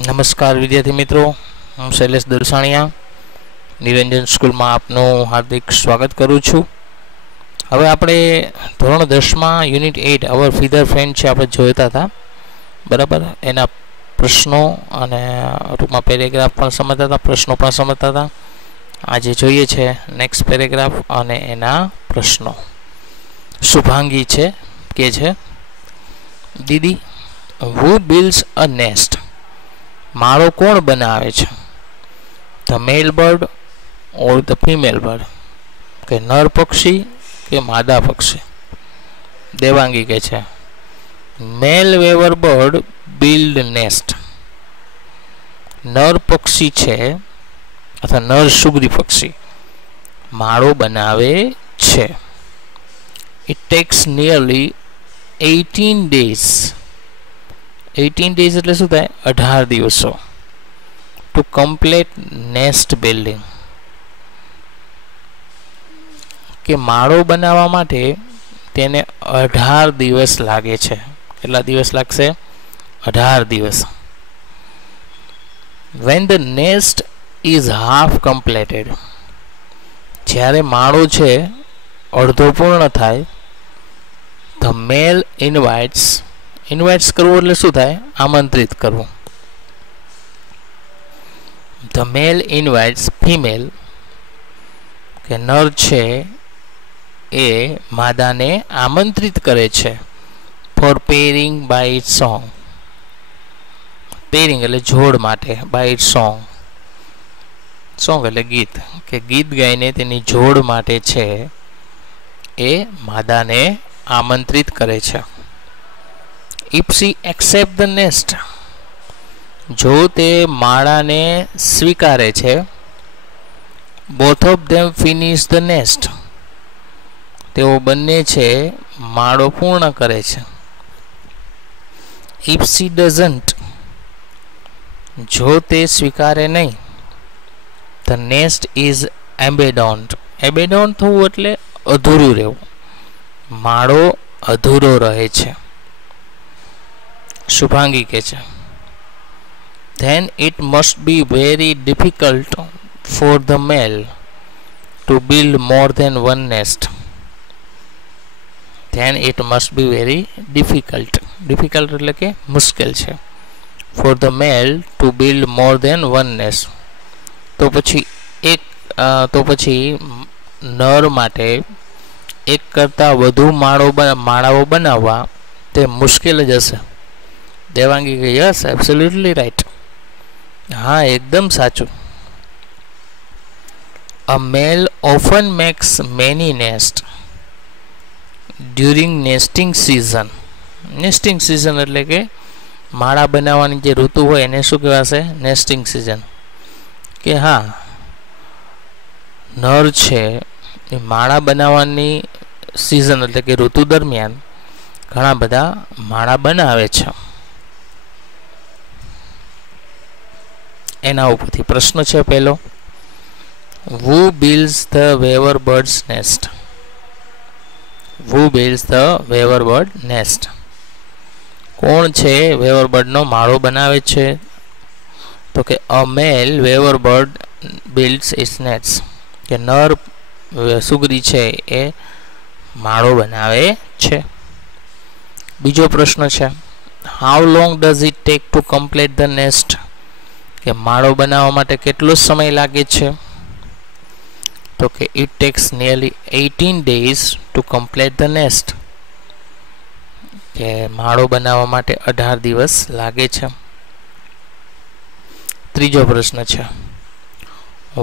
નમસ્કાર વિદ્યાર્થી મિત્રો, હું શૈલેષ દરસાણિયા નિરંજન સ્કૂલમાં આપનું હાર્દિક સ્વાગત કરું છું. હવે આપણે ધોરણ 10માં યુનિટ 8 અવર ફીધર ફ્રેન્ડ છે આપણે જોઈતા હતા, બરાબર. એના પ્રશ્નો અને ટૂંકમાં પેરેગ્રાફ પણ સમજતા હતા, પ્રશ્નો પણ સમજતા હતા. આજે જોઈએ છે નેક્સ્ટ પેરેગ્રાફ અને એના પ્રશ્નો. શુભાંગી છે કે છે, દીદી, હુ બિલ્ડ્સ અ નેસ્ટ? માળો કોણ બનાવે છે? The male bird or the female bird? કે નર પક્ષી કે માદા પક્ષી? દેવાંગી કે છે, male weaver bird build nest. નર પક્ષી છે અથવા નર સુગરી પક્ષી માળો બનાવે છે. It tax nearly 18 days. 18 days એટલે શું થાય? 18 દિવસો. To complete nest building. કે માળો બનાવવા માટે તેને 18 દિવસ લાગે છે. કેટલા દિવસ લાગશે? 18 દિવસ. When the nest is half completed, જ્યારે માળો છે અડધો પૂર્ણ થાય, the male invites કરવું એટલે શું થાય? આમંત્રિત કરવું. The male invites female, કે નર છે એ માદાને આમંત્રિત કરે છે, for pairing by its song. Pairing એટલે જોડ માટે, by its song. સોંગ એટલે ગીત, કે ગીત ગાઈને તેની જોડ માટે છે એ માદાને આમંત્રિત કરે છે. If she accept the nest, જો તે માળાને સ્વીકારે છે, both of them finish the nest, તેઓ બંને છે માળો પૂર્ણ કરે છે. If she doesn't, જો તે સ્વીકારે નહીં, the nest is abandoned. abandoned થવું એટલે અધૂરું રહેવું, માળો અધૂરો રહે છે. શુભાંગી કે છે, then it must be very difficult for the male to build more than one nest. then it must be very difficult એટલે કે મુશ્કેલ છે, for the male to build more than one nest. તો પછી નર માટે એક કરતાં વધુ માળાઓ બનાવવા તે મુશ્કેલ જ હશે. દેવાંગી કે યસ, એબ્સોલ્યુટલી રાઈટ. હા, એકદમ સાચું. A male often makes many nest during nesting season. Nesting season એટલે કે માળા બનાવવાની જે ઋતુ હોય એને શું કહેવાશે? Nesting season. કે હા, નર છે એ માળા બનાવવાની સિઝન એટલે કે ઋતુ દરમિયાન ઘણા બધા માળા બનાવે છે. એના ઉપરથી પ્રશ્ન છે પહેલો, who builds the weaver bird's nest? who builds the weaver bird nest? કોણ છે વેવર બર્ડનો માળો બનાવે છે? તો કે a male weaver bird builds its nest, કે નર સુગરી છે એ માળો બનાવે છે. બીજો પ્રશ્ન છે, how long does it take to complete the nest? કે માળો બનાવવા માટે કેટલો સમય લાગે છે? તો કે it takes nearly 18 days to complete the nest, કે માળો બનાવવા માટે 18 દિવસ લાગે છે. ત્રીજો પ્રશ્ન છે,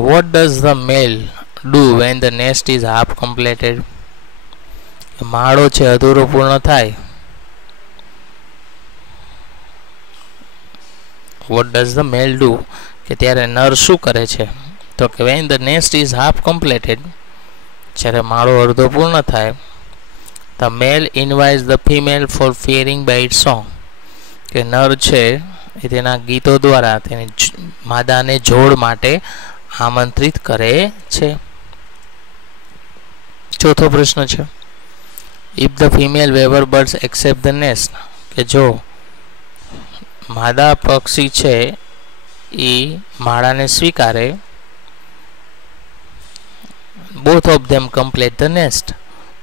what does the male do when the nest is half completed? માળો છે અધૂરો પૂર્ણ થાય. what does the male do? કે ત્યારે નર શું કરે છે? તો કે when the nest is half completed, જ્યારે માળો અડધો પૂર્ણ થાય, the male invites the female for pairing by its song, કે નર છે એ તેના ગીતો દ્વારા તેની માદાને જોડ માટે આમંત્રિત કરે છે. ચોથો પ્રશ્ન છે, if the female weaver birds accept the nest, કે જો માદા પક્ષી છે એ માળાને સ્વીકારે, both of them complete the nest,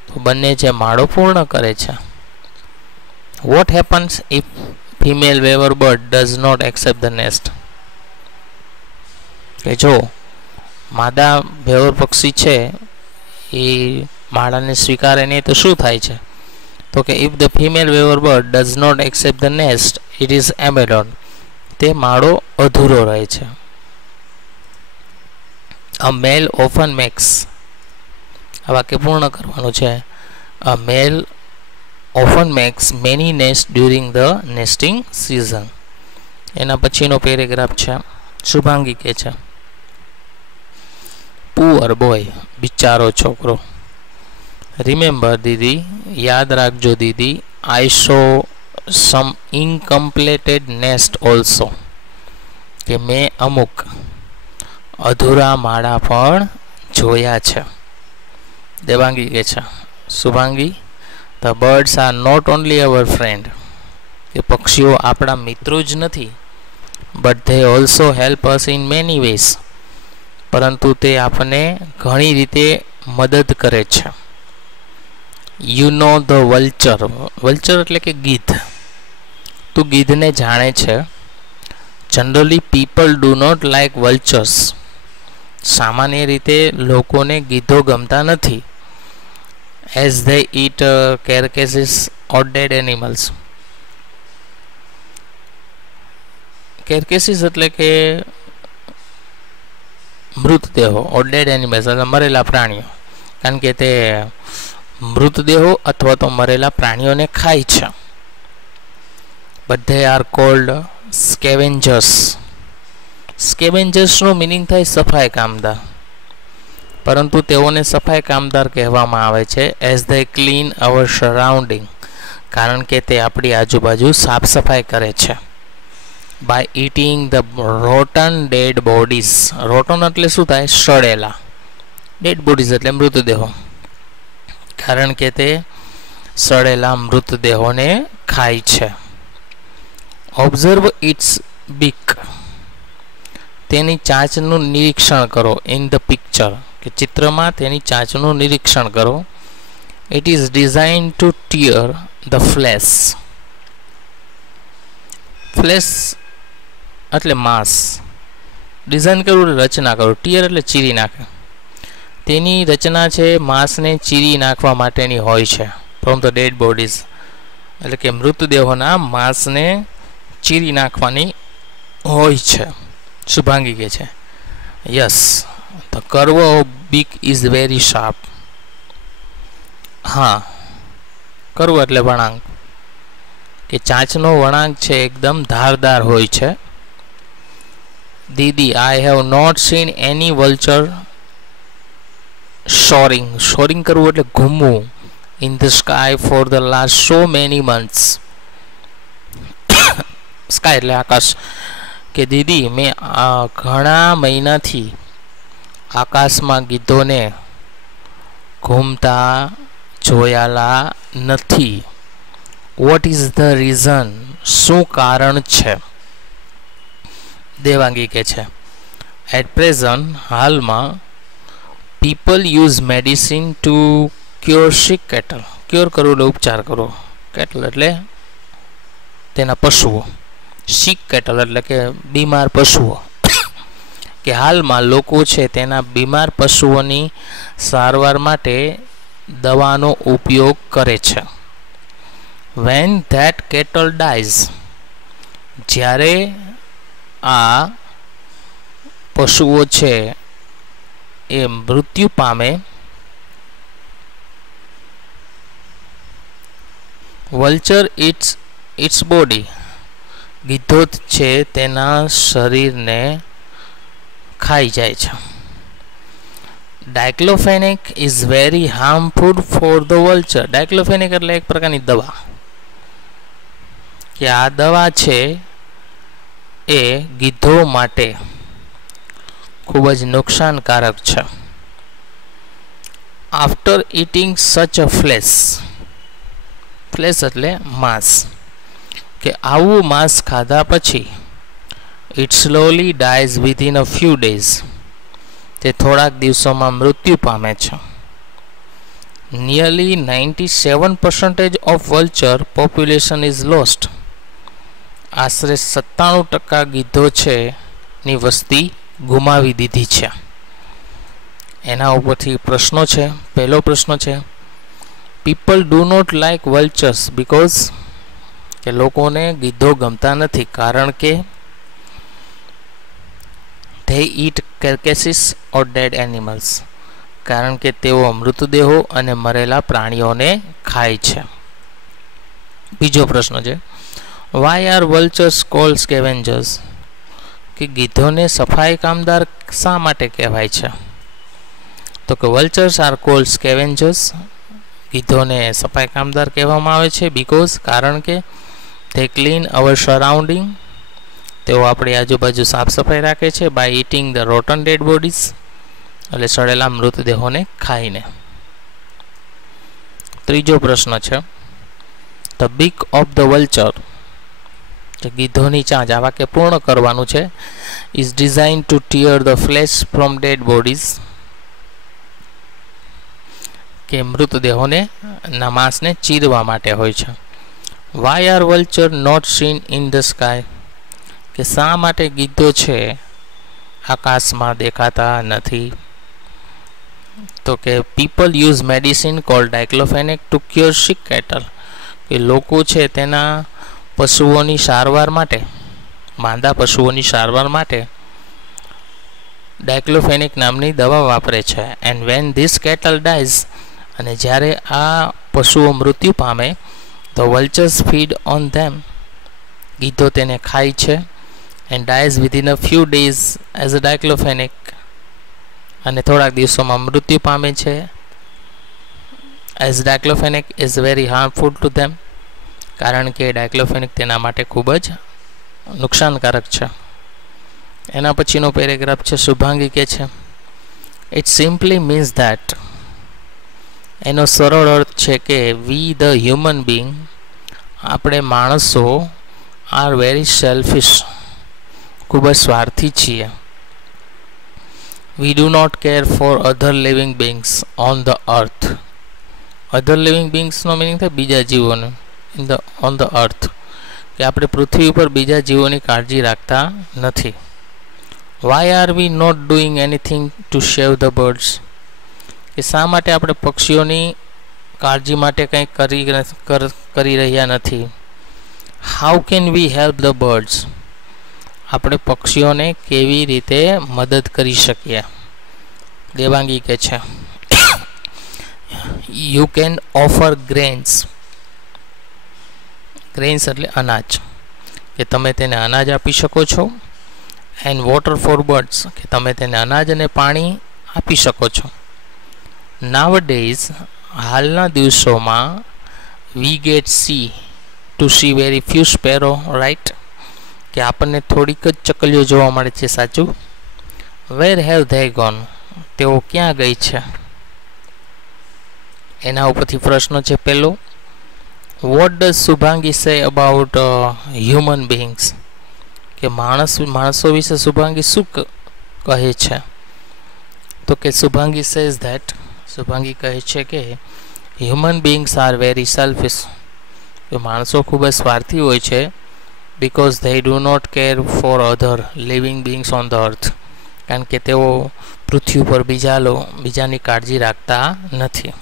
તો બંને જે માળો પૂર્ણ કરે છે. What happens if female weaver bird does not accept the nest, કે જો માદા વેવર પક્ષી છે એ માળાને સ્વીકારે નહીં તો શું થાય છે, તો કે if the female weaver bird does not accept the nest it is abandoned, તે માળો અધૂરો રહે છે. અ મેલ ઓફન મેક્સ, આ વાક્ય પૂર્ણ કરવાનું છે. A male often makes many nest during the nesting season. એના પછીનો પેરેગ્રાફ છે. શુભાંગી કહે છે, પુઅર બોય, બિચારો છોકરો. રિમેમ્બર દીદી, યાદ રાખજો દીદી, આઈ શો સમ ઇનકમ્પ્લીટેડ નેસ્ટ ઓલ્સો, કે મેં અમુક અધૂરા માળા પણ જોયા છે. દેવાંગી કહે છે, Shubhangi, the birds are not only our friend, કે પક્ષીઓ આપણા મિત્રો જ નથી, but they also help us in many ways, પરંતુ તે આપણને ઘણી રીતે મદદ કરે છે. You know the vulture, vulture એટલે કે ગીધ, તું ગીધને જાણે છે. Generally people do not like vultures, સામાન્ય રીતે લોકોને ગીધો ગમતા નથી. As they eat carcasses or dead animals, carcasses એટલે કે મૃતદેહો, ઓર ડેડ એનિમલ્સ એટલે મરેલા પ્રાણીઓ, કારણ કે તે મૃતદેહો અથવા તો મરેલા પ્રાણીઓને ખાય છે. But they are called scavengers, સ્કેવેન્જર્સનો મિનિંગ થાય સફાઈ કામદાર, પરંતુ તેઓને સફાઈ કામદાર કહેવામાં આવે છે. As they clean our surrounding, કારણ કે તે આપણી આજુબાજુ સાફ સફાઈ કરે છે. By eating the rotten dead bodies, rotten એટલે શું થાય, સડેલા, ડેડ બોડીઝ એટલે મૃતદેહો, કારણ કે તે સડેલા મૃતદેહોને ખાય છે. ઓબ્ઝર્વ ઇટ્સ બીક, તેની ચાંચનું નિરીક્ષણ કરો. ઇન ધ પિક્ચર, કે ચિત્રમાં તેની ચાંચનું નિરીક્ષણ કરો. It is design to tear the flesh, flesh એટલે માંસ, ડિઝાઇન કરવું એટલે રચના કરો, ટીયર એટલે ચીરી નાખે. તેની રચના છે માંસને ચીરી નાખવા માટેની હોય છે. ફ્રોમ ધ ડેડ બોડીઝ એટલે કે મૃતદેહોના માંસને ચીરી નાખવાની હોય છે. શુભાંગી કહે છે, યસ ધ કર્વ ઓફ બીક ઇઝ વેરી શાર્પ. હા, કર્વ એટલે વળાંક, કે ચાંચનો વળાંક છે એકદમ ધારદાર હોય છે. દીદી, I have not seen any vulture soaring, soaring કરવું એટલે ઘૂમવું, in the sky for the last so many months, sky એટલે આકાશ, કે દીદી મેં ઘણા મહિનાથી આકાશમાં ગીધોને ઘૂમતા જોયાલા નથી. વોટ ઇઝ ધ રીઝન, શું કારણ છે. દેવાંગી કહે છે, એટ પ્રેઝન્ટ, હાલમાં, people use medicine to cure sick cattle, cure કરવું એટલે ઉપચાર કરવો, કેટલ એટલે તેના પશુઓ, સિક કેટલ એટલે કે બીમાર પશુઓ, કે હાલમાં લોકો છે તેના બીમાર પશુઓની સારવાર માટે દવાનો ઉપયોગ કરે છે. વેન ધેટ કેટલ ડાઈઝ, જ્યારે આ પશુઓ છે એ મૃત્યુ પામે, વલ્ચર ઇટ્સ બોડી, ગીધો છે તેના શરીરને ખાઈ જાય છે. Diclofenac is very harmful for the vulture, diclofenac એટલે એક પ્રકારની દવા, કે આ દવા છે એ ગીધો માટે ખૂબ જ નુકસાનકારક છે. આફ્ટર ઇટિંગ સચ અ ફ્લેશ, ફ્લેશ એટલે માંસ, કે આવું માંસ ખાધા પછી it slowly dyes within a few days, તે થોડાક દિવસોમાં મૃત્યુ પામે છે. Nearly 97% of vulture population is lost. આશરે 97% ગીધો છે ની વસ્તી ગુમાવી દીધી છે. એના ઉપરથી પ્રશ્નો છે. પહેલો પ્રશ્ન છે, people do not like vultures because, કે લોકોને ગીધો ગમતા નથી કારણ કે they eat carcasses or dead animals, કારણ કે તેઓ મૃતદેહો અને મરેલા પ્રાણીઓને ખાય છે. બીજો પ્રશ્ન છે, why are vultures called scavengers, કે ગીધોને સફાઈ કામદાર શા માટે કહેવાય છે? તો કે vultures are called scavengers, ગીધોને સફાઈ કામદાર કહેવામાં આવે છે બીકોઝ, કારણ કે they clean our surrounding, તેઓ આપણી આજુબાજુ સાફ સફાઈ રાખે છે by eating the rotten dead bodies, એટલે સડેલા મૃતદેહોને ખાઈને. ત્રીજો પ્રશ્ન છે, the beak of the vulture, જે ગીધોની ચાંચ, આ વાક્ય પૂર્ણ કરવાનું છે, is designed to tear the flesh from dead bodies, કે મૃતદેહોને ના માંસને ચીરવા માટે હોય છે. why are vulture not seen in the sky, કે શા માટે ગીધો છે આકાશમાં દેખાતા નથી? તો કે people use medicine called diclofenac to cure sick cattle, કે લોકો છે તેના પશુઓની સારવાર માટે, માંદા પશુઓની સારવાર માટે ડાયક્લોફેનિક નામની દવા વાપરે છે. And when this cattle dies, અને જ્યારે આ પશુઓ મૃત્યુ પામે તો વલ્ચર્સ ફીડ ઓન ધેમ, ગીધો તેને ખાય છે. And dies within a few days as a diclofenac, અને થોડાક દિવસોમાં મૃત્યુ પામે છે. As diclofenac is very harmful to them, કારણ કે ડાયક્લોફેનિક તેના માટે ખૂબ જ નુકસાનકારક છે. એના પછીનો પેરેગ્રાફ છે, શુભાંગી કે છે, ઇટ સિમ્પલી મીન્સ ધેટ, એનો સરળ અર્થ છે કે વી ધ હ્યુમન બિંગ, આપણે માણસો આર વેરી સેલ્ફિશ, ખૂબ જ સ્વાર્થી છીએ. We do not care for other living beings on the earth, other living બિંગ્સનો મિનિંગ થાય બીજા જીવોને, ઓન ધ અર્થ, કે આપણે પૃથ્વી ઉપર બીજા જીવોની કાળજી રાખતા નથી. Why are we not doing anything to save the birds, કે શા માટે આપણે પક્ષીઓની કાળજી માટે કંઈ કરી રહ્યા નથી? How can we help the birds, આપણે પક્ષીઓને કેવી રીતે મદદ કરી શકીએ? દેવાંગી કે છે, you can offer grains, grains એટલે અનાજ, કે તમે તેને અનાજ આપી શકો છો. એન્ડ વોટર ફોર બર્ડ્સ, કે તમે તેને અનાજ અને પાણી આપી શકો છો. નાવડેઝ, હાલના દિવસોમાં, we get to see very few sparrow, right, કે આપણને થોડીક જ ચકલીઓ જોવા મળે છે, સાચું? વેર હેવ ધે ગોન, તેઓ ક્યાં ગઈ છે? એના ઉપરથી પ્રશ્ન છે પહેલો, what does Shubhangi say about human beings, કે માણસો વિશે શુભાંગી શું કહે છે? તો કે શુભાંગી સેઝ ધેટ, શુભાંગી કહે છે કે human beings are very selfish, કે માણસો ખૂબ જ સ્વાર્થી હોય છે. Because they do not care for other living beings on the earth, કારણ કે તેઓ પૃથ્વી પર બીજાની કાળજી રાખતા નથી.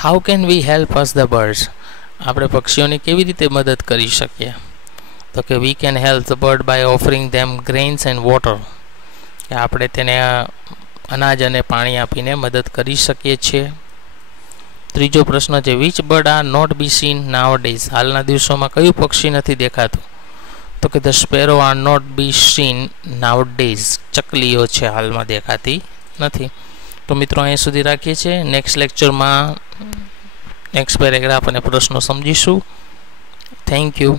How can we help us the birds, આપણે પક્ષીઓની કેવી રીતે મદદ કરી શકીએ? તો કે we can help the bird by offering them grains and water, કે આપણે તેને અનાજ અને પાણી આપીને મદદ કરી શકીએ છીએ. ત્રીજો પ્રશ્ન છે, which bird are not be seen nowadays, હાલના દિવસોમાં કયું પક્ષી નથી દેખાતું? તો કે the sparrow are not be seen nowadays, ચકલીઓ છે હાલમાં દેખાતી નથી. તો મિત્રો અહીં સુધી રાખીએ છીએ. નેક્સ્ટ લેક્ચરમાં નેક્સ્ટ પેરેગ્રાફ અને પ્રશ્નો સમજીશું. Thank you.